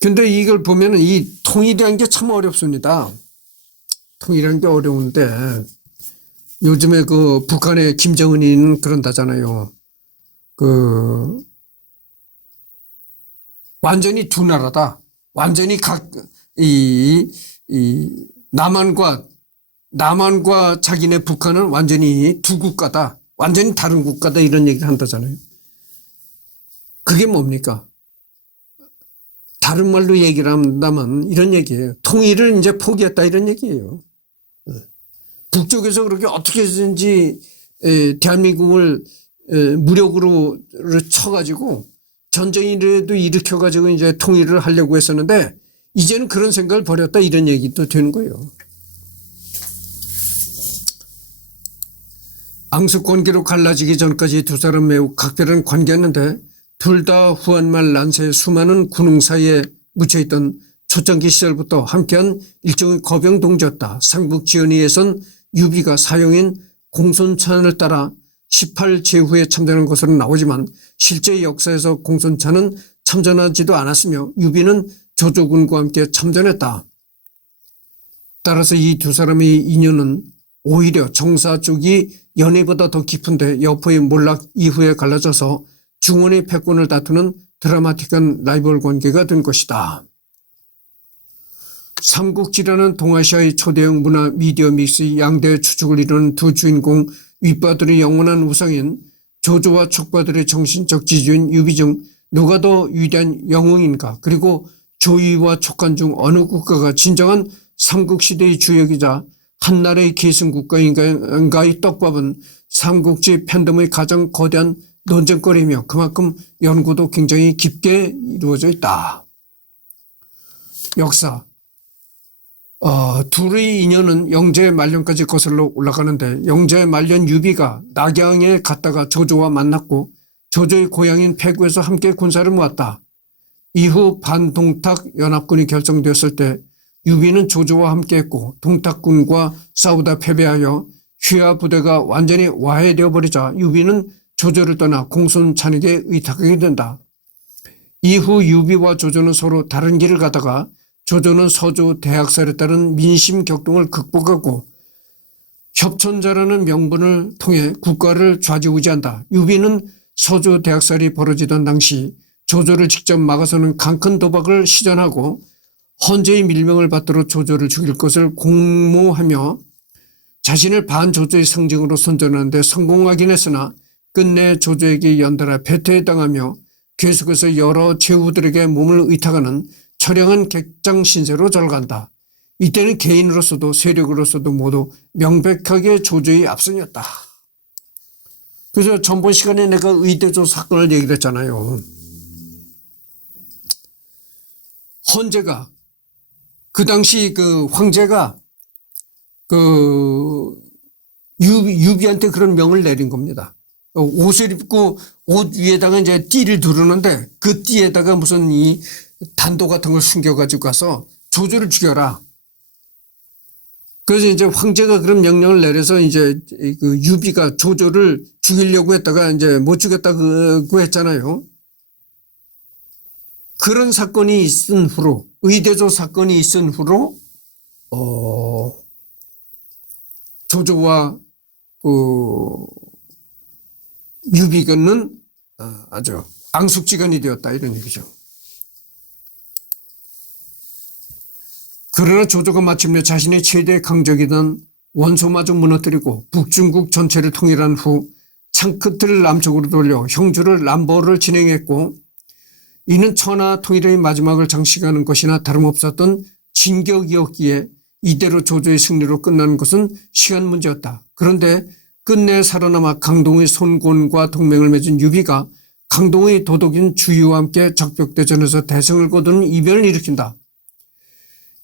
근데 이걸 보면은 이 통일이라는 게 참 어렵습니다. 통일이라는 게 어려운데 요즘에 그 북한의 김정은이는 그런다잖아요. 그 완전히 두 나라다. 완전히 남한과 자기네 북한은 완전히 두 국가다. 완전히 다른 국가다. 이런 얘기를 한다잖아요. 그게 뭡니까? 다른 말로 얘기를 한다면 이런 얘기예요. 통일을 이제 포기했다 이런 얘기예요. 북쪽에서 그렇게 어떻게든지 대한민국을 무력으로 쳐가지고 전쟁이라도 일으켜가지고 이제 통일을 하려고 했었는데 이제는 그런 생각을 버렸다 이런 얘기도 되는 거예요. 앙숙 관계로 갈라지기 전까지 두 사람 매우 각별한 관계였는데 둘 다 후한말 난세에 수많은 군웅 사이에 묻혀있던 초창기 시절부터 함께한 일종의 거병 동지였다. 삼국 지연의에선 유비가 사형인 공손찬을 따라 18제후에 참전한 것으로 나오지만 실제 역사에서 공손찬은 참전하지도 않았으며 유비는 조조군과 함께 참전했다. 따라서 이 두 사람의 인연은 오히려 정사 쪽이 연애보다 더 깊은데 여포의 몰락 이후에 갈라져서 중원의 패권을 다투는 드라마틱한 라이벌 관계가 된 것이다. 삼국지라는 동아시아의 초대형 문화 미디어 믹스의 양대 추축을 이루는 두 주인공 윗바들의 영원한 우상인 조조와 촉바들의 정신적 지주인 유비 중 누가 더 위대한 영웅인가? 그리고 조위와 촉간 중 어느 국가가 진정한 삼국시대의 주역이자 한나라의 계승국가인가의 떡밥은 삼국지 팬덤의 가장 거대한 논쟁거리이며 그만큼 연구도 굉장히 깊게 이루어져 있다. 역사 둘의 인연은 영제 말년까지 거슬러 올라가는데 영제 말년 유비가 낙양에 갔다가 조조와 만났고 조조의 고향인 패구에서 함께 군사를 모았다. 이후 반동탁 연합군이 결성되었을 때 유비는 조조와 함께했고 동탁군과 싸우다 패배하여 휘하 부대가 완전히 와해되어 버리자 유비는 조조를 떠나 공손찬에게 의탁하게 된다. 이후 유비와 조조는 서로 다른 길을 가다가 조조는 서조 대학살에 따른 민심 격동을 극복하고 협천자라는 명분을 통해 국가를 좌지우지한다. 유비는 서조 대학살이 벌어지던 당시 조조를 직접 막아서는 강큰 도박을 시전하고 헌제의 밀명을 받들어 조조를 죽일 것을 공모하며 자신을 반조조의 상징으로 선전하는데 성공하긴 했으나 끝내 조조에게 연달아 배퇴당하며 계속해서 여러 제후들에게 몸을 의탁하는 처량한 객장 신세로 절간다. 이때는 개인으로서도 세력으로서도 모두 명백하게 조조의 앞선이었다. 그래서 전번 시간에 내가 의대조 사건을 얘기를 했잖아요. 헌제가 그 당시 그 황제가 그 유비한테 그런 명을 내린 겁니다. 옷을 입고 옷 위에다가 이제 띠를 두르는데 그 띠에다가 무슨 이 단도 같은 걸 숨겨가지고 가서 조조를 죽여라. 그래서 이제 황제가 그런 명령을 내려서 이제 그 유비가 조조를 죽이려고 했다가 이제 못 죽였다고 했잖아요. 그런 사건이 있은 후로, 의대조 사건이 있은 후로, 조조와 그 유비는 아주 앙숙지간이 되었다 이런 얘기죠. 그러나 조조가 마침내 자신의 최대 강적이던 원소마저 무너뜨리고 북중국 전체를 통일한 후 창끝을 남쪽으로 돌려 형주를 남보를 진행했고 이는 천하 통일의 마지막을 장식하는 것이나 다름없었던 진격이었기에 이대로 조조의 승리로 끝나는 것은 시간 문제였다. 그런데 끝내 살아남아 강동의 손곤과 동맹을 맺은 유비가 강동의 도독인 주유와 함께 적벽대전에서 대승을 거두는 이변을 일으킨다.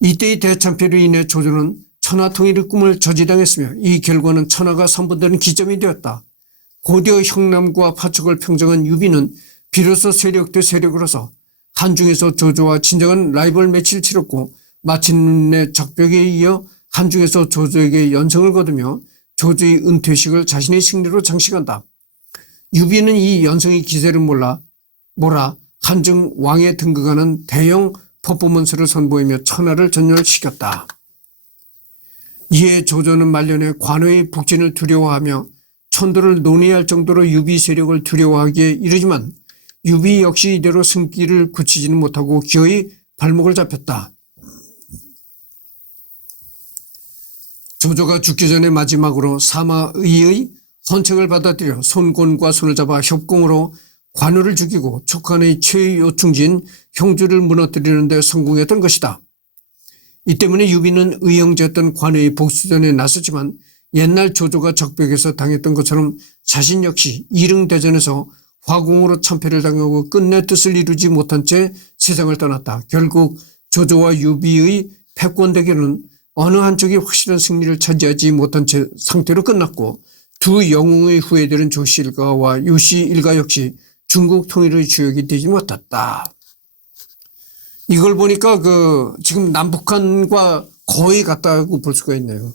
이때의 대참패로 인해 조조는 천하 통일의 꿈을 저지당했으며 이 결과는 천하가 선분되는 기점이 되었다. 고려 형남과 파촉을 평정한 유비는 비로소 세력 대 세력으로서 한중에서 조조와 진정한 라이벌 매치를 치렀고 마침내 적벽에 이어 한중에서 조조에게 연승을 거두며 조조의 은퇴식을 자신의 승리로 장식한다. 유비는 이 연승의 기세를 몰아 한중 왕에 등극하는 대형 퍼포먼스를 선보이며 천하를 전열시켰다. 이에 조조는 말년에 관우의 북진을 두려워하며 천도를 논의할 정도로 유비 세력을 두려워하기에 이르지만 유비 역시 이대로 승기를 굳히지는 못하고 기어이 발목을 잡혔다. 조조가 죽기 전에 마지막으로 사마의의 헌책을 받아들여 손권과 손을 잡아 협공으로 관우를 죽이고 촉한의 최요충진 형주를 무너뜨리는 데 성공했던 것이다. 이 때문에 유비는 의형제였던 관우의 복수전에 나섰지만 옛날 조조가 적벽에서 당했던 것처럼 자신 역시 이릉대전에서 화공으로 참패를 당하고 끝내 뜻을 이루지 못한 채 세상을 떠났다. 결국 조조와 유비의 패권 대결은 어느 한쪽이 확실한 승리를 차지하지 못한 채 상태로 끝났고 두 영웅의 후예들은 조씨 일가와 유씨 일가 역시 중국 통일의 주역이 되지 못했다. 이걸 보니까 지금 남북한과 거의 같다고 볼 수가 있네요.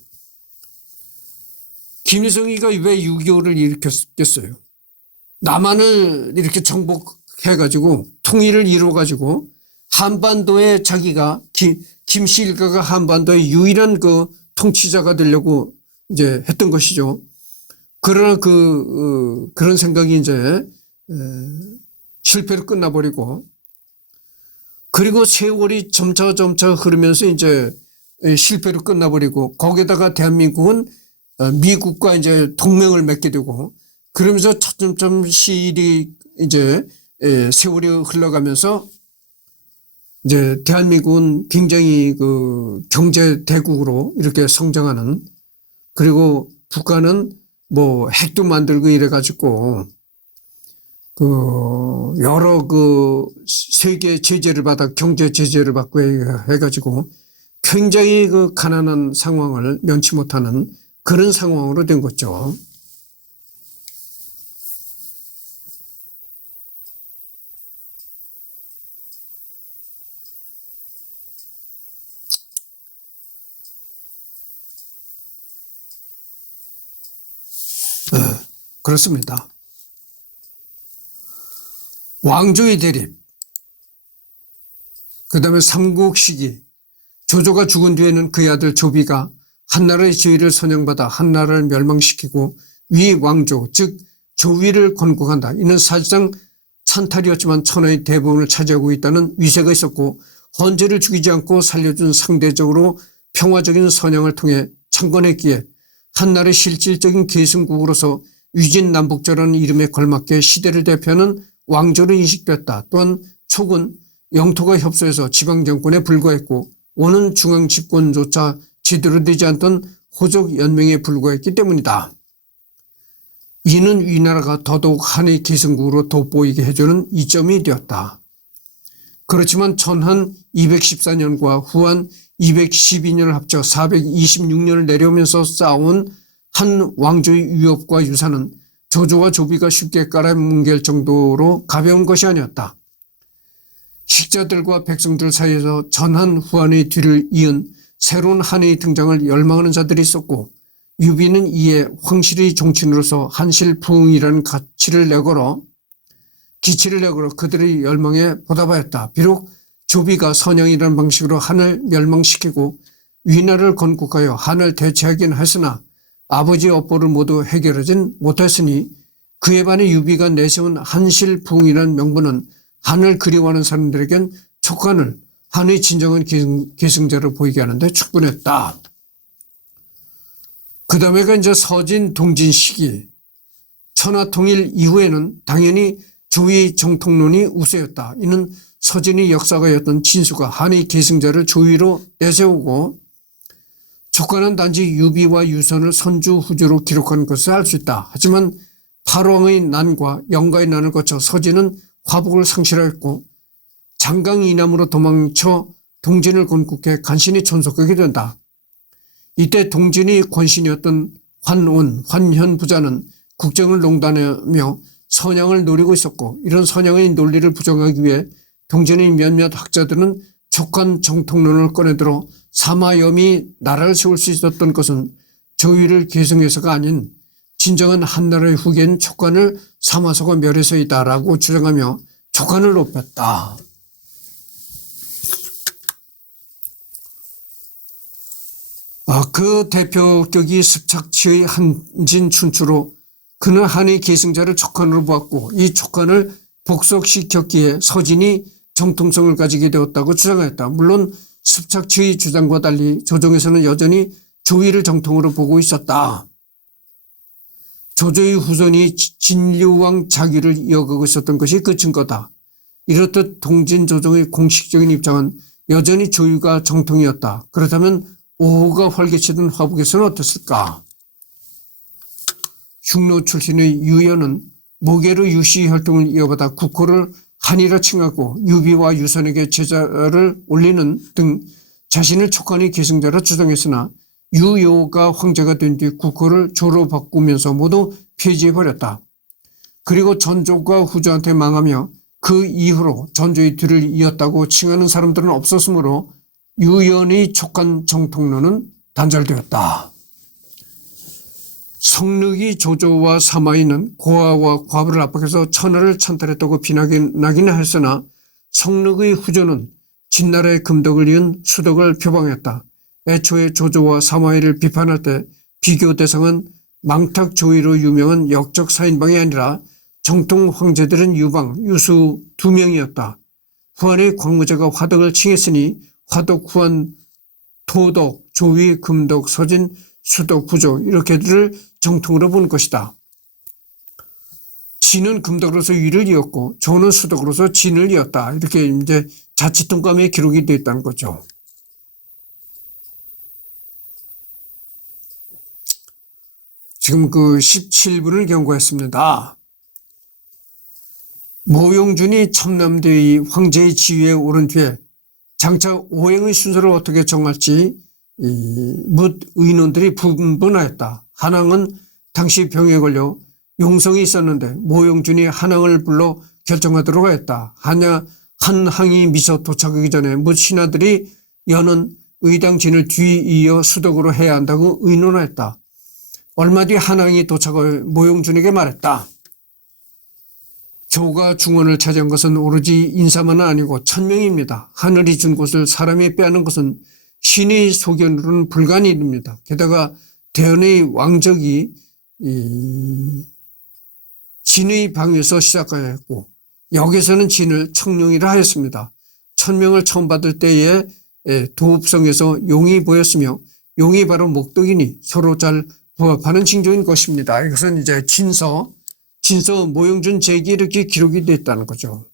김일성이가 왜 6.25를 일으켰겠어요? 남한을 이렇게 정복해가지고 통일을 이루어가지고 한반도에 자기가 김씨 일가가 한반도의 유일한 통치자가 되려고 이제 했던 것이죠. 그러나 그런 생각이 이제 실패로 끝나버리고 그리고 세월이 점차 흐르면서 이제 실패로 끝나버리고 거기다가 대한민국은 미국과 이제 동맹을 맺게 되고 그러면서 점점 시일이 이제 세월이 흘러가면서 이제 대한민국은 굉장히 경제 대국으로 이렇게 성장하는 그리고 북한은 뭐 핵도 만들고 이래가지고 여러 세계 제재를 받아 경제 제재를 받고 해가지고 굉장히 가난한 상황을 면치 못하는 그런 상황으로 된 거죠. 그렇습니다. 왕조의 대립, 그 다음에 삼국 시기, 조조가 죽은 뒤에는 그의 아들 조비가 한나라의 지위를 선양받아 한나라를 멸망시키고 위왕조, 즉 조위를 건국한다. 이는 사실상 찬탈이었지만 천하의 대부분을 차지하고 있다는 위세가 있었고 헌제를 죽이지 않고 살려준 상대적으로 평화적인 선양을 통해 창건했기에 한나라의 실질적인 계승국으로서 위진남북조라는 이름에 걸맞게 시대를 대표하는 왕조로 인식됐다. 또한 촉은 영토가 협소해서 지방정권에 불과했고 원은 중앙집권조차 제대로 되지 않던 호족 연맹에 불과했기 때문이다. 이는 위나라가 더더욱 한의 계승국으로 돋보이게 해주는 이점이 되었다. 그렇지만 전한 214년과 후한 212년을 합쳐 426년을 내려오면서 쌓아온 한 왕조의 위협과 유산은 조조와 조비가 쉽게 깔아뭉갤 정도로 가벼운 것이 아니었다. 식자들과 백성들 사이에서 전한 후한의 뒤를 이은 새로운 한의 등장을 열망하는 자들이 있었고 유비는 이에 황실의 종친으로서 한실부흥이라는 기치를 내걸어 그들의 열망에 보답하였다. 비록 조비가 선양이라는 방식으로 한을 멸망시키고 위나라를 건국하여 한을 대체하긴 했으나 아버지의 업보를 모두 해결하진 못했으니 그에 반해 유비가 내세운 한실부흥이라는 명분은 한을 그리워하는 사람들에겐 촉한을 한의 진정한 계승자로 보이게 하는데 충분했다. 그 다음에가 이제 서진 동진 시기, 천하통일 이후에는 당연히 조위 정통론이 우세였다. 이는 서진의 역사가였던 진수가 한의 계승자를 조위로 내세우고 촉한은 단지 유비와 유선을 선주후주로 기록한 것을 알 수 있다. 하지만 팔왕의 난과 영가의 난을 거쳐 서진은 화복을 상실하였고 장강 이남으로 도망쳐 동진을 건국해 간신히 존속하게 된다. 이때 동진의 권신이었던 환현 부자는 국정을 농단하며 선양을 노리고 있었고 이런 선양의 논리를 부정하기 위해 동진의 몇몇 학자들은 촉한 정통론을 꺼내들어 사마염이 나라를 세울 수 있었던 것은 조위를 계승해서가 아닌 진정한 한나라의 후계인 촉한을 삼아서가 멸해서이다라고 주장하며 촉한을 높였다. 그 대표격이 습착치의 한진 춘추로 그는 한의 계승자를 촉간으로 보았고 이 촉간을 복속시켰기에 서진이 정통성을 가지게 되었다고 주장하였다. 물론 습착치의 주장과 달리 조정에서는 여전히 조의를 정통으로 보고 있었다. 조조의 후손이 진류왕 자기를 이어가고 있었던 것이 그 증거다. 이렇듯 동진조정의 공식적인 입장은 여전히 조의가 정통이었다. 그렇다면 오호가 활개치던 화북에서는 어땠을까? 흉노 출신의 유연은 모계로 유시 활동을 이어받아 국호를 한이라 칭하고 유비와 유선에게 제자를 올리는 등 자신을 촉간의 계승자라 주장했으나 유요가 황제가 된 뒤 국호를 조로 바꾸면서 모두 폐지해버렸다. 그리고 전조가 후조한테 망하며 그 이후로 전조의 뒤를 이었다고 칭하는 사람들은 없었으므로 유연의 촉간 정통론은 단절되었다. 성륵이 조조와 사마이는 고아와 과부를 압박해서 천하를 찬탈했다고 비난하기는 했으나 성륵의 후조는 진나라의 금덕을 이은 수덕을 표방했다. 애초에 조조와 사마이를 비판할 때 비교 대상은 망탁조의로 유명한 역적 사인방이 아니라 정통 황제들은 유방, 유수 2명이었다. 후한의 광무제가 화덕을 칭했으니 화덕, 후한, 토덕, 조위, 금덕, 서진, 수덕, 후조 이렇게들을 정통으로 보는 것이다. 진은 금덕으로서 위를 이었고 조는 수덕으로서 진을 이었다. 이렇게 이제 자치통감의 기록이 되어 있다는 거죠. 지금 그 17분을 경고했습니다. 모용준이 첨남대의 황제의 지위에 오른 뒤에 장차 오행의 순서를 어떻게 정할지 묻 의논들이 분분하였다. 한왕은 당시 병에 걸려 용성이 있었는데 모용준이 한왕을 불러 결정하도록 하였다. 한항이 미처 도착하기 전에 묻 신하들이 여는 의당진을 뒤이어 수덕으로 해야 한다고 의논하였다. 얼마 뒤 한왕이 도착하여 모용준에게 말했다. 조가 중원을 차지한 것은 오로지 인사만은 아니고 천명입니다. 하늘이 준 곳을 사람이 빼앗는 것은 신의 소견으로는 불가능합니다. 게다가 대현의 왕적이 진의 방에서 시작하였고 여기서는 진을 청룡이라 하였습니다. 천명을 처음 받을 때에 도읍성에서 용이 보였으며 용이 바로 목덕이니 서로 잘 부합하는 징조인 것입니다. 이것은 이제 진서 모용준 제기 이렇게 기록이 됐다는 거죠.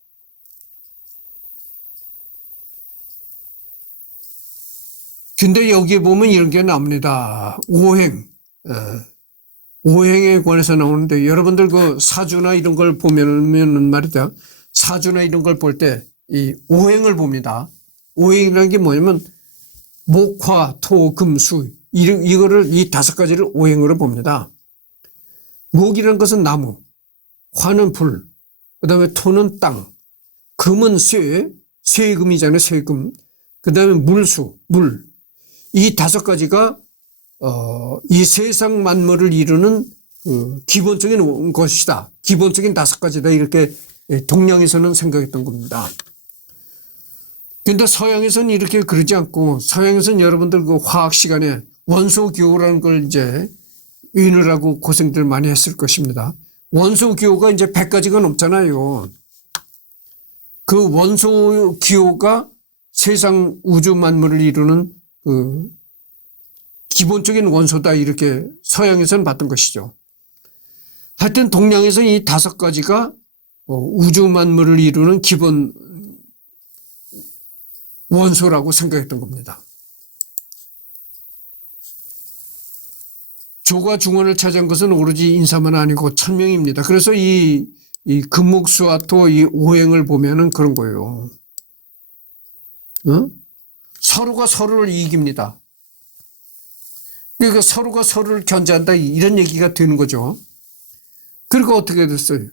근데 여기에 보면 이런 게 나옵니다. 오행에 관해서 나오는데 여러분들 그 사주나 이런 걸 보면은 말이다. 사주나 이런 걸 볼 때 이 오행을 봅니다. 오행이라는 게 뭐냐면 목화, 토, 금, 수 이거를 이 5가지를 오행으로 봅니다. 목이라는 것은 나무, 화는 불, 그 다음에 토는 땅, 금은 쇠금이잖아요. 쇠금. 그 다음에 물수, 물. 이 5가지가 이 세상 만물을 이루는 그 기본적인 것이다. 기본적인 5가지다. 이렇게 동양에서는 생각했던 겁니다. 근데 서양에서는 이렇게 그러지 않고 서양에서는 여러분들 그 화학 시간에 원소기호라는 걸 이제 의논하고 고생들 많이 했을 것입니다. 원소기호가 이제 100가지가 넘잖아요. 그 원소기호가 세상 우주 만물을 이루는 그 기본적인 원소다 이렇게 서양에서는 봤던 것이죠. 하여튼 동양에서 이 5가지가 우주 만물을 이루는 기본 원소라고 생각했던 겁니다. 조가 중원을 차지한 것은 오로지 인사만 아니고 천명입니다. 그래서 이 금목수화토 이 오행을 보면은 그런 거예요. 서로가 서로를 이깁니다. 그러니까 서로가 서로를 견제한다 이런 얘기가 되는 거죠. 그리고 어떻게 됐어요?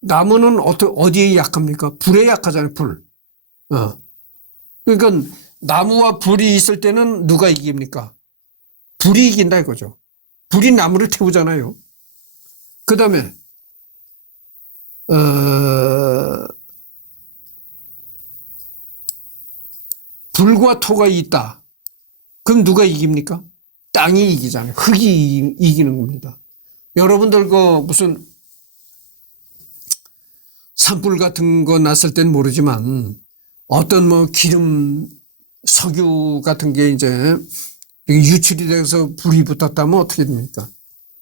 나무는 어디에 약합니까? 불에 약하잖아요. 불. 그러니까 나무와 불이 있을 때는 누가 이깁니까? 불이 이긴다 이거죠. 불이 나무를 태우잖아요. 그 다음에 불과 토가 있다. 그럼 누가 이깁니까? 땅이 이기잖아요. 흙이 이기는 겁니다. 여러분들 그 무슨 산불 같은 거 났을 땐 모르지만 어떤 뭐 기름, 석유 같은 게 이제 유출이 돼서 불이 붙었다면 어떻게 됩니까?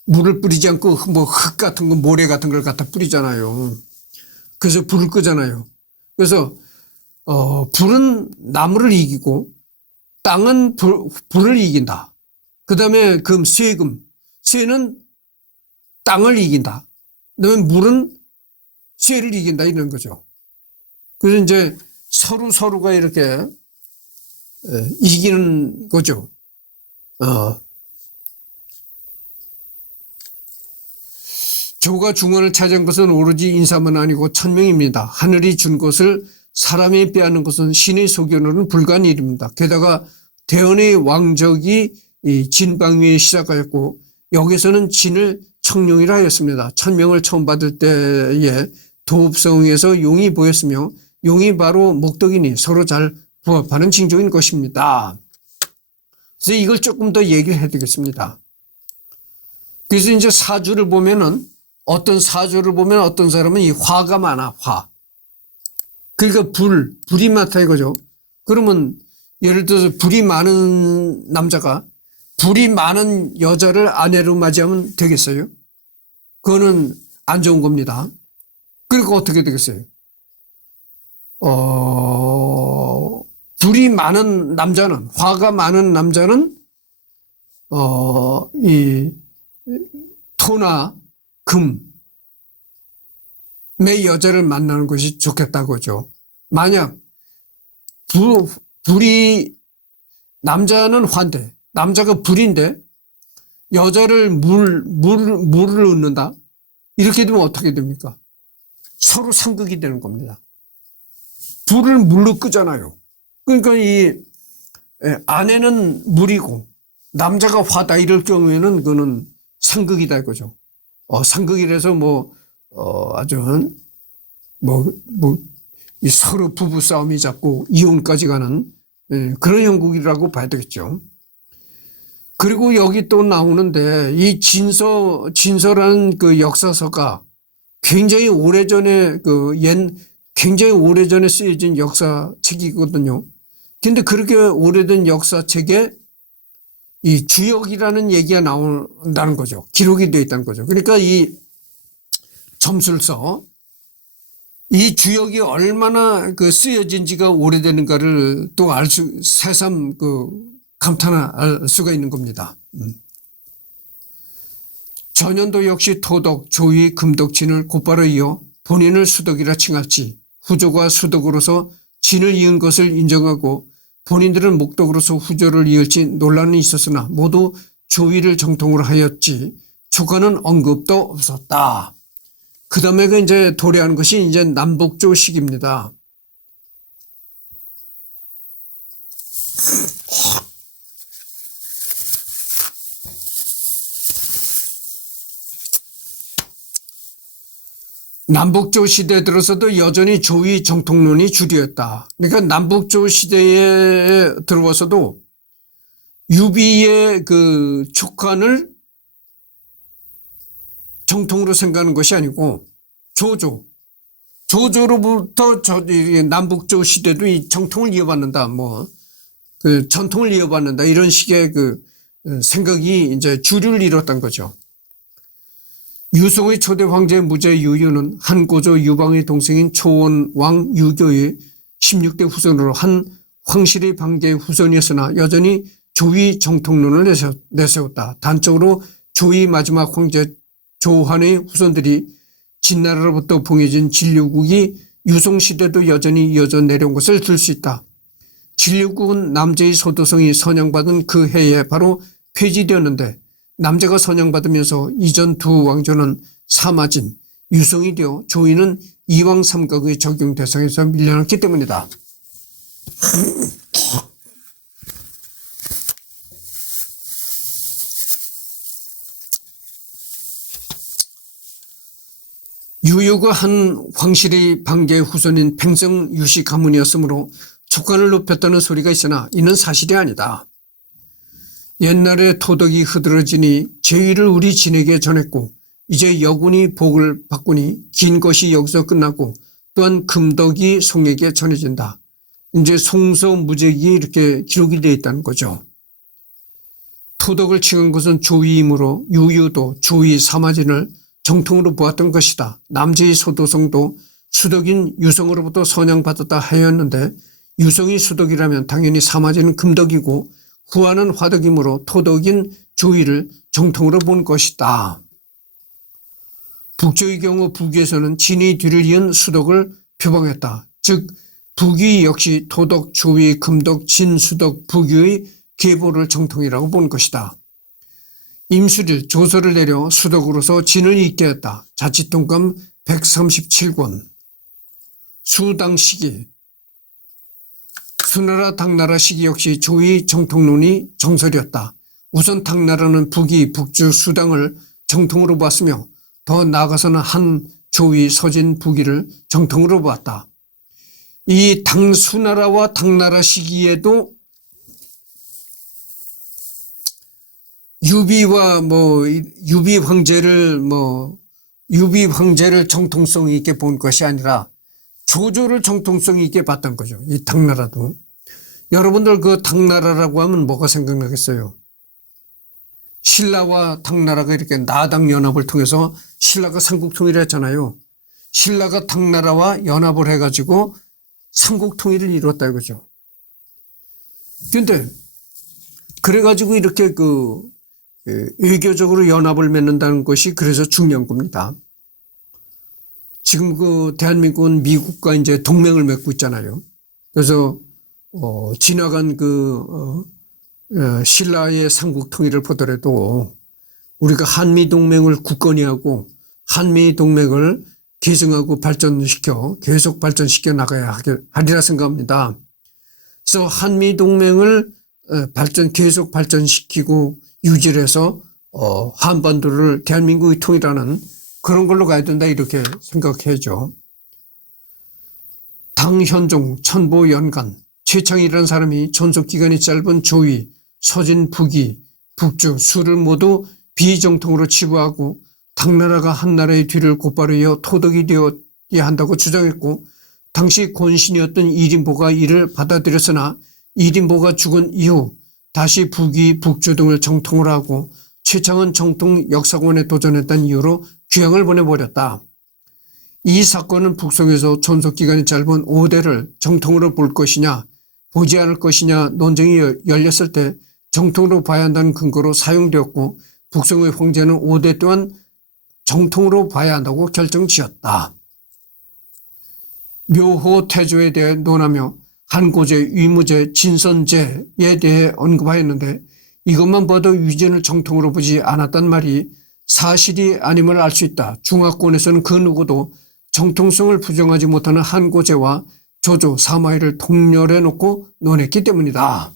물을 뿌리지 않고 뭐 흙 같은 거, 모래 같은 걸 갖다 뿌리잖아요. 그래서 불을 끄잖아요. 그래서 불은 나무를 이기고 땅은 불을 이긴다. 그 다음에 쇠는 땅을 이긴다. 그 다음에 물은 쇠를 이긴다. 이런 거죠. 그래서 이제 서로가 이렇게 이기는 거죠. 조가 중원을 차지한 것은 오로지 인사만 아니고 천명입니다. 하늘이 준 것을 사람이 빼앗는 것은 신의 소견으로는 불가한 일입니다. 게다가 대원의 왕적이 이 진방위에 시작하였고 여기서는 진을 청룡이라 하였습니다. 천명을 처음 받을 때에 도읍성에서 용이 보였으며 용이 바로 목덕이니 서로 잘 부합하는 징조인 것입니다. 그래서 이걸 조금 더 얘기를 해드리겠습니다. 그래서 이제 사주를 보면은 어떤 사람은 이 화가 많아, 화. 그러니까 불이 많다 이거죠. 그러면 예를 들어서 불이 많은 남자가 불이 많은 여자를 아내로 맞이하면 되겠어요? 그거는 안 좋은 겁니다. 그러니까 어떻게 되겠어요? 불이 많은 남자는, 화가 많은 남자는, 이 토나 금의 여자를 만나는 것이 좋겠다고죠. 만약 불이 남자는 화인데 남자가 불인데 여자를 물을 얻는다. 이렇게 되면 어떻게 됩니까? 서로 상극이 되는 겁니다. 불을 물로 끄잖아요. 그러니까 이 아내는 물이고 남자가 화다 이럴 경우에는 그거는 상극이다 이거죠. 상극이라서 아주 이 서로 부부 싸움이 자꾸 이혼까지 가는 그런 형국이라고 봐야 되겠죠. 그리고 여기 또 나오는데 이 진서라는 그 역사서가 굉장히 오래전에 굉장히 오래전에 쓰여진 역사책이거든요. 근데 그렇게 오래된 역사책에 이 주역이라는 얘기가 나온다는 거죠. 기록이 되어 있다는 거죠. 그러니까 이 점술서, 이 주역이 얼마나 쓰여진 지가 오래되는가를 또 새삼 감탄할 수가 있는 겁니다. 전년도 역시 토덕, 조위, 금덕진을 곧바로 이어 본인을 수덕이라 칭할지 후조가 수덕으로서 진을 이은 것을 인정하고 본인들은 목덕으로서 후조를 이을지 논란이 있었으나 모두 조위를 정통으로 하였지 초과는 언급도 없었다. 그 다음에 이제 도래하는 것이 이제 남북조식입니다. 남북조 시대에 들어서도 여전히 조위 정통론이 주류였다. 그러니까 남북조 시대에 들어와서도 유비의 촉관을 정통으로 생각하는 것이 아니고 조조로부터 남북조 시대도 이 정통을 이어받는다, 전통을 이어받는다 이런 식의 생각이 이제 주류를 이뤘던 거죠. 유송의 초대 황제 무제 유유는 한고조 유방의 동생인 초원왕 유교의 16대 후손으로 한 황실의 방계의 후손이었으나 여전히 조위 정통론을 내세웠다. 단적으로 조위 마지막 황제 조환의 후손들이 진나라로부터 봉해진 진류국이 유송시대도 여전히 이어져 내려온 것을 들 수 있다. 진류국은 남제의 소도성이 선양받은 그 해에 바로 폐지되었는데 남제가 선양받으면서 이전 두 왕조는 사마진, 유송이 되어 조위는 이왕 삼각의 적용 대상에서 밀려났기 때문이다. 유유가 한 황실의 방계 후손인 팽성 유씨 가문이었으므로 촉관을 높였다는 소리가 있으나 이는 사실이 아니다. 옛날에 토덕이 흐드러지니 제위를 우리 진에게 전했고 이제 여군이 복을 바꾸니 긴 것이 여기서 끝나고 또한 금덕이 송에게 전해진다. 이제 송서무적이 이렇게 기록이 되어 있다는 거죠. 토덕을 칭한 것은 조위이므로 유유도 조위 사마진을 정통으로 보았던 것이다. 남제의 소도성도 수덕인 유성으로부터 선양받았다 하였는데 유성이 수덕이라면 당연히 사마진은 금덕이고 후하는 화덕이므로 토덕인 조위를 정통으로 본 것이다. 북조의 경우 북위에서는 진의 뒤를 이은 수덕을 표방했다. 즉 북위 역시 토덕, 조위, 금덕, 진, 수덕, 북위의 계보를 정통이라고 본 것이다. 임수릴 조서를 내려 수덕으로서 진을 잇게 했다. 자칫동감 137권 수당시기 수나라 당나라 시기 역시 조위 정통론이 정설이었다. 우선 당나라는 북위, 북주, 수당을 정통으로 봤으며 더 나아가서는 한, 조위, 서진, 북위를 정통으로 봤다. 이 수나라와 당나라 시기에도 유비 황제를 정통성 있게 본 것이 아니라 조조를 정통성 있게 봤던 거죠. 이 당나라도. 여러분들 그 당나라라고 하면 뭐가 생각나겠어요? 신라와 당나라가 이렇게 나당 연합을 통해서 신라가 삼국통일을 했잖아요. 신라가 당나라와 연합을 해가지고 삼국통일을 이뤘다 이거죠. 그런데 그래가지고 이렇게 외교적으로 연합을 맺는다는 것이 그래서 중요한 겁니다. 지금 대한민국은 미국과 이제 동맹을 맺고 있잖아요. 그래서 지나간 신라의 삼국통일을 보더라도 우리가 한미동맹을 굳건히 하고 한미동맹을 계승하고 계속 발전시켜 나가야 하리라 생각합니다. 그래서 한미동맹을 계속 발전시키고 유지를 해서 한반도를 대한민국이 통일하는 그런 걸로 가야 된다 이렇게 생각해야죠. 당현종, 천보연간, 최창이라는 사람이 존속기간이 짧은 조위, 서진, 북위, 북주, 수를 모두 비정통으로 치부하고 당나라가 한나라의 뒤를 곧바로 이어 토덕이 되어야 한다고 주장했고 당시 권신이었던 이림보가 이를 받아들였으나 이림보가 죽은 이후 다시 북위, 북주 등을 정통으로 하고 최창은 정통 역사관에 도전했다는 이유로 귀향을 보내버렸다. 이 사건은 북송에서 존속기간이 짧은 5대를 정통으로 볼 것이냐 보지 않을 것이냐 논쟁이 열렸을 때 정통으로 봐야 한다는 근거로 사용되었고 북송의 황제는 5대 또한 정통으로 봐야 한다고 결정지었다. 묘호 태조에 대해 논하며 한고제, 위무제, 진선제에 대해 언급하였는데 이것만 봐도 위제를 정통으로 보지 않았단 말이 사실이 아님을 알 수 있다. 중화권에서는 그 누구도 정통성을 부정하지 못하는 한고제와 조조, 사마이를 동렬해 놓고 논했기 때문이다.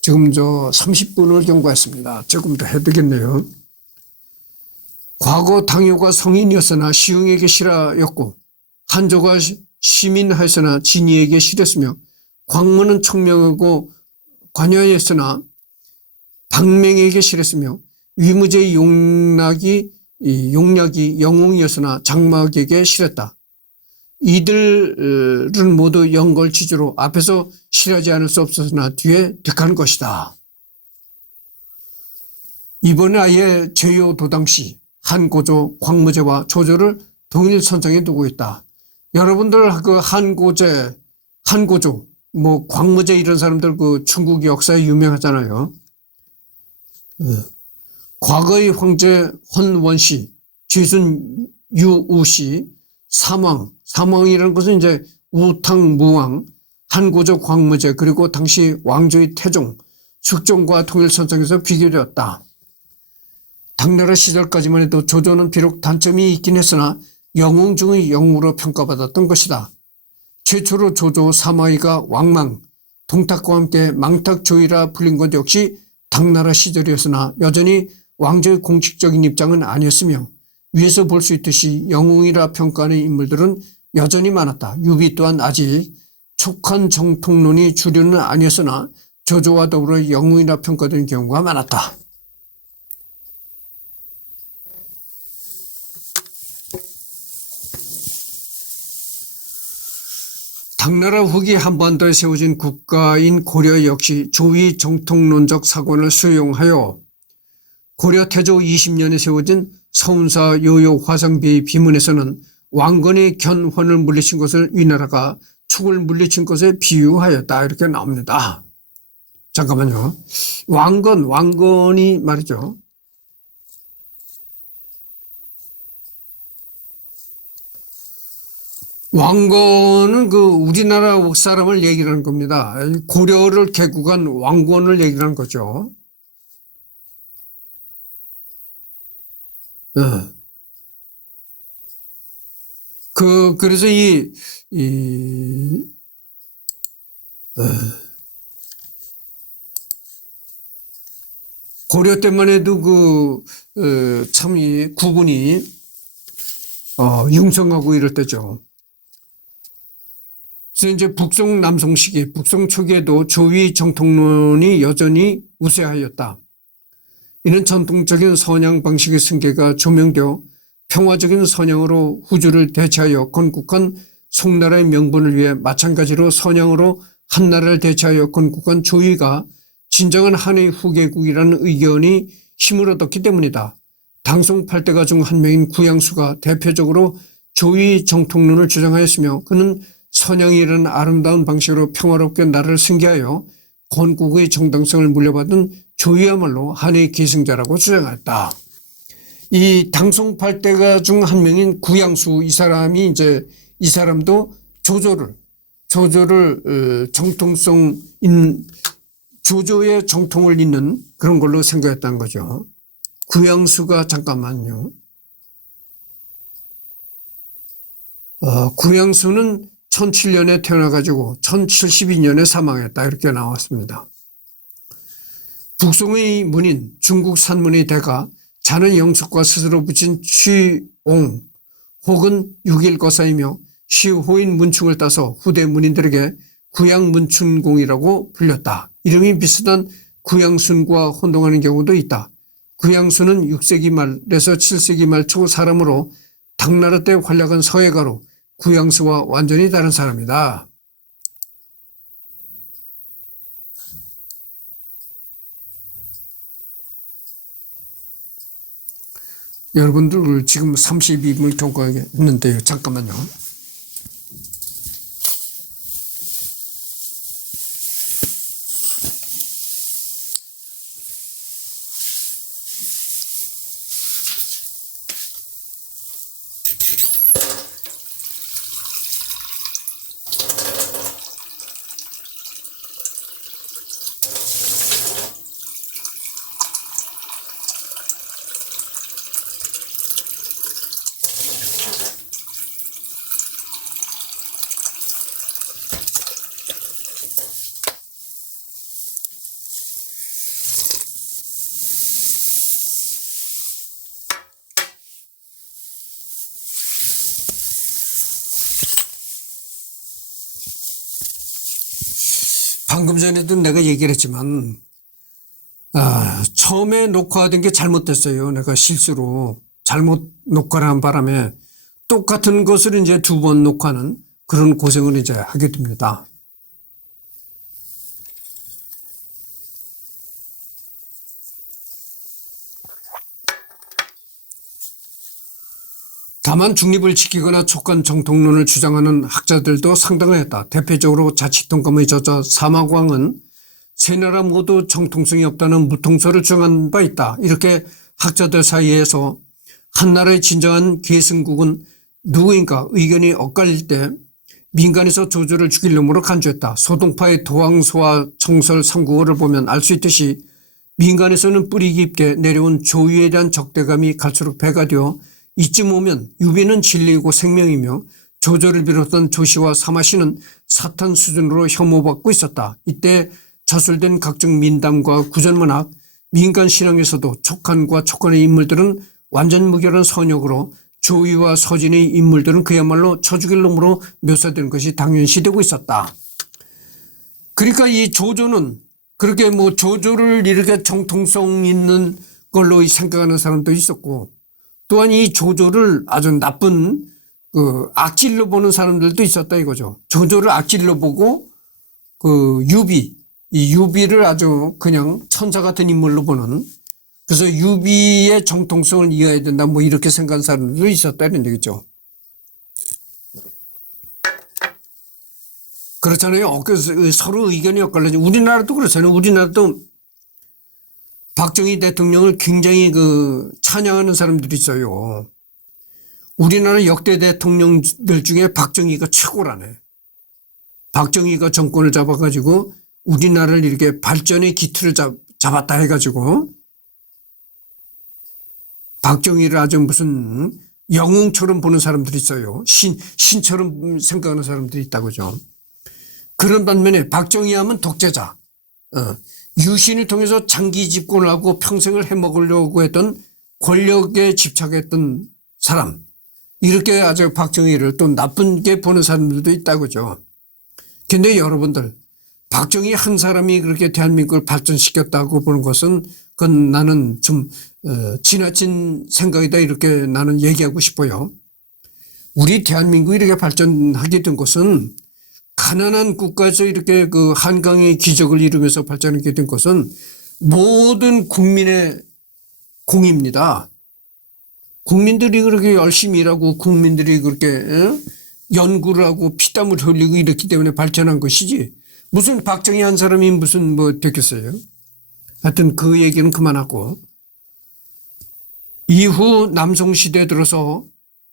지금 30분을 경과했습니다. 조금 더 해야 되겠네요. 과거 당효가 성인이었으나 시흥에게 실하였고 한조가 시민하였으나 진이에게 실했으며 광무는 청명하고 관여했으나 박맹에게 실했으며 위무제의 용락이 영웅이었으나 장막에게 실했다. 이들은 모두 연걸지주로 앞에서 실하지 않을 수 없었으나 뒤에 득한 것이다. 이번에 아예 제요도당시 한고조, 광무제와 조조를 동일 선상에 두고 있다. 여러분들 한고조, 광무제 이런 사람들 중국 역사에 유명하잖아요. 과거의 황제 헌원씨, 죄순 유우씨, 삼왕이라는 것은 이제 우탕무왕, 한고조 광무제 그리고 당시 왕조의 태종, 숙종과 통일선상에서 비교되었다. 당나라 시절까지만 해도 조조는 비록 단점이 있긴 했으나 영웅 중의 영웅으로 평가받았던 것이다. 최초로 조조 사마이가 왕망, 동탁과 함께 망탁조이라 불린 것 역시 당나라 시절이었으나 여전히 왕조의 공식적인 입장은 아니었으며 위에서 볼 수 있듯이 영웅이라 평가하는 인물들은 여전히 많았다. 유비 또한 아직 촉한 정통론이 주류는 아니었으나 조조와 더불어 영웅이라 평가된 경우가 많았다. 당나라 후기 한반도에 세워진 국가인 고려 역시 조위 정통론적 사관을 수용하여 고려 태조 20년에 세워진 서운사 요요 화성비의 비문에서는 왕건의 견훤을 물리친 것을 위나라가 축을 물리친 것에 비유하였다 이렇게 나옵니다. 잠깐만요. 왕건이 말이죠. 왕건은 그 우리나라 사람을 얘기하는 겁니다. 고려를 개국한 왕건을 얘기하는 거죠. 그래서 고려 때만 해도 참 이 구분이 융성하고 이럴 때죠. 그래서 이제 북송 남송 시기, 북송 초기에도 조위 정통론이 여전히 우세하였다. 이는 전통적인 선양 방식의 승계가 조명되어 평화적인 선양으로 후주를 대체하여 건국한 송나라의 명분을 위해 마찬가지로 선양으로 한나라를 대체하여 건국한 조위가 진정한 한의 후계국이라는 의견이 힘을 얻었기 때문이다. 당송 8대가 중 한 명인 구양수가 대표적으로 조위 정통론을 주장하였으며 그는 선양이라는 아름다운 방식으로 평화롭게 나라를 승계하여 건국의 정당성을 물려받은 조위야말로 한의 계승자라고 주장했다. 이 당송 8대가 중 한 명인 구양수 이 사람도 조조를 조조의 정통을 잇는 그런 걸로 생각했다는 거죠. 구양수가 잠깐만요. 구양수는 1007년에 태어나가지고 1072년에 사망했다 이렇게 나왔습니다. 북송의 문인 중국 산문의 대가 자는 영숙과 스스로 붙인 취옹 혹은 육일거사이며 시호인 문충을 따서 후대 문인들에게 구양문춘공이라고 불렸다. 이름이 비슷한 구양순과 혼동하는 경우도 있다. 구양순은 6세기 말에서 7세기 말 초 사람으로 당나라 때 활약한 서예가로 구양수와 완전히 다른 사람이다. 여러분들 지금 32분을 경과했는데요. 잠깐만요. 방금 전에도 내가 얘기를 했지만 처음에 녹화된 게 잘못됐어요. 내가 실수로 잘못 녹화를 한 바람에 똑같은 것을 이제 2번 녹화하는 그런 고생을 이제 하게 됩니다. 다만 중립을 지키거나 촉간 정통론을 주장하는 학자들도 상당하였다. 대표적으로 자치통감의 저자 사마광은 세 나라 모두 정통성이 없다는 무통소를 주장한 바 있다. 이렇게 학자들 사이에서 한나라의 진정한 계승국은 누구인가 의견이 엇갈릴 때 민간에서 조조를 죽일 놈으로 간주했다. 소동파의 도왕소와 청설 삼국어를 보면 알 수 있듯이 민간에서는 뿌리 깊게 내려온 조위에 대한 적대감이 갈수록 배가 되어 이쯤 오면 유비는 진리이고 생명이며 조조를 비롯한 조씨와 사마씨는 사탄 수준으로 혐오받고 있었다. 이때 저술된 각종 민담과 구전문학, 민간 신앙에서도 촉한과 촉간의 인물들은 완전 무결한 선역으로 조위와 서진의 인물들은 그야말로 쳐죽일 놈으로 묘사되는 것이 당연시되고 있었다. 그러니까 이 조조는 그렇게 뭐 조조를 이렇게 정통성 있는 걸로 생각하는 사람도 있었고, 또한 이 조조를 아주 나쁜 그 악질로 보는 사람들도 있었다 이거죠. 조조를 악질로 보고 그 이 유비를 아주 그냥 천사 같은 인물로 보는, 그래서 유비의 정통성을 이해해야 된다 뭐 이렇게 생각하는 사람들도 있었다 이런 얘기죠. 그렇잖아요. 그래서 서로 의견이 엇갈려져. 우리나라도 그렇잖아요. 우리나라도 박정희 대통령을 굉장히 그 찬양하는 사람들이 있어요. 우리나라 역대 대통령들 중에 박정희가 최고라네. 박정희가 정권을 잡아가지고 우리나라를 이렇게 발전의 기틀을 잡았다 해가지고 박정희를 아주 무슨 영웅처럼 보는 사람들이 있어요. 신처럼 생각하는 사람들이 있다고죠. 그런 반면에 박정희 하면 독재자, 유신을 통해서 장기 집권을 하고 평생을 해먹으려고 했던 권력에 집착했던 사람, 이렇게 아주 박정희를 또 나쁘게 보는 사람들도 있다고죠. 근데 여러분들, 박정희 한 사람이 그렇게 대한민국을 발전시켰다고 보는 것은 그건 나는 좀 지나친 생각이다 이렇게 나는 얘기하고 싶어요. 우리 대한민국이 이렇게 발전하게 된 것은, 가난한 국가에서 이렇게 그 한강의 기적을 이루면서 발전하게 된 것은 모든 국민의 공입니다. 국민들이 그렇게 열심히 일하고 국민들이 그렇게 연구를 하고 피땀을 흘리고 이렇기 때문에 발전한 것이지, 무슨 박정희 한 사람이 무슨 뭐 됐겠어요. 하여튼 그 얘기는 그만하고, 이후 남송시대에 들어서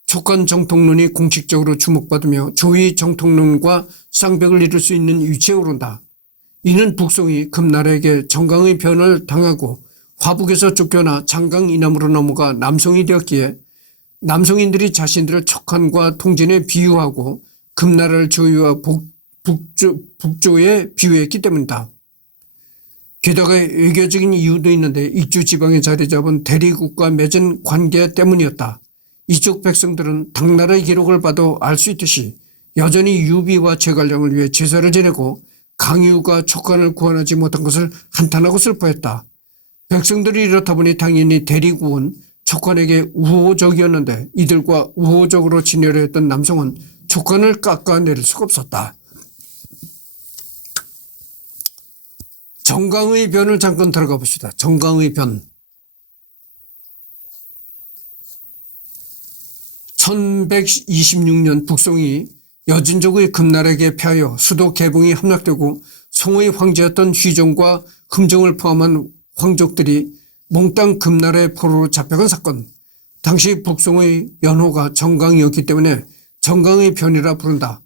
촉간 정통론이 공식적으로 주목받으며 조의 정통론과 쌍벽을 이룰 수 있는 위치에 오른다. 이는 북송이 금나라에게 정강의 변을 당하고 화북에서 쫓겨나 장강 이남으로 넘어가 남송이 되었기에 남송인들이 자신들을 촉한과 통진에 비유하고 금나라를 조의와 북조에 비유했기 때문이다. 게다가 외교적인 이유도 있는데 익주 지방에 자리 잡은 대리국과 맺은 관계 때문이었다. 이쪽 백성들은 당나라의 기록을 봐도 알 수 있듯이 여전히 유비와 제갈량을 위해 제사를 지내고 강유가 촉간을 구원하지 못한 것을 한탄하고 슬퍼했다. 백성들이 이렇다 보니 당연히 대리국은 촉간에게 우호적이었는데 이들과 우호적으로 지내려 했던 남성은 촉간을 깎아내릴 수가 없었다. 정강의 변을 잠깐 들어가 봅시다. 정강의 변. 1126년 북송이 여진족의 금나라에게 패하여 수도 개봉이 함락되고 송의 황제였던 휘종과 흠종을 포함한 황족들이 몽땅 금나라의 포로로 잡혀간 사건. 당시 북송의 연호가 정강이었기 때문에 정강의 변이라 부른다.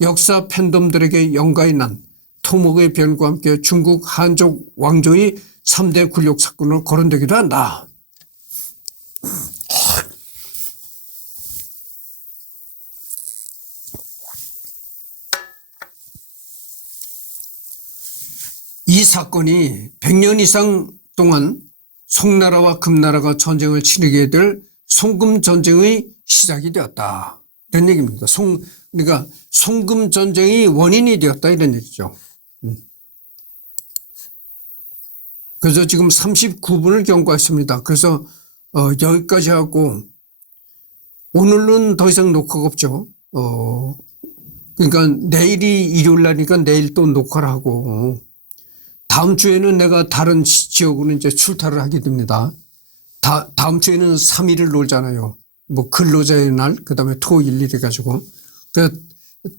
역사 팬덤들에게 영가의 난, 토목의 변과 함께 중국 한족 왕조의 3대 굴욕 사건으로 거론되기도 한다. 이 사건이 100년 이상 동안 송나라와 금나라가 전쟁을 치르게 될 송금전쟁의 시작이 되었다. 이런 얘기입니다. 그러니까 송금전쟁이 원인이 되었다 이런 얘기죠. 그래서 지금 39분을 경과했습니다. 그래서 여기까지 하고 오늘은 더 이상 녹화가 없죠. 그러니까 내일이 일요일 날이니까 내일 또 녹화를 하고 다음 주에는 내가 다른 지역으로 이제 출타를 하게 됩니다. 다음 주에는 3일을 놀잖아요. 뭐 근로자의 날, 그 다음에 토일 이래 가지고.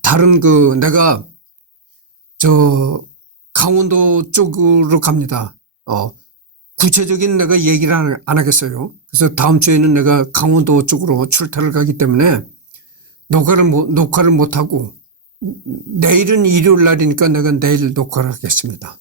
다른 내가 강원도 쪽으로 갑니다. 구체적인 내가 얘기를 안 하겠어요. 그래서 다음 주에는 내가 강원도 쪽으로 출타를 가기 때문에 녹화를 못 하고 내일은 일요일 날이니까 내가 내일 녹화를 하겠습니다.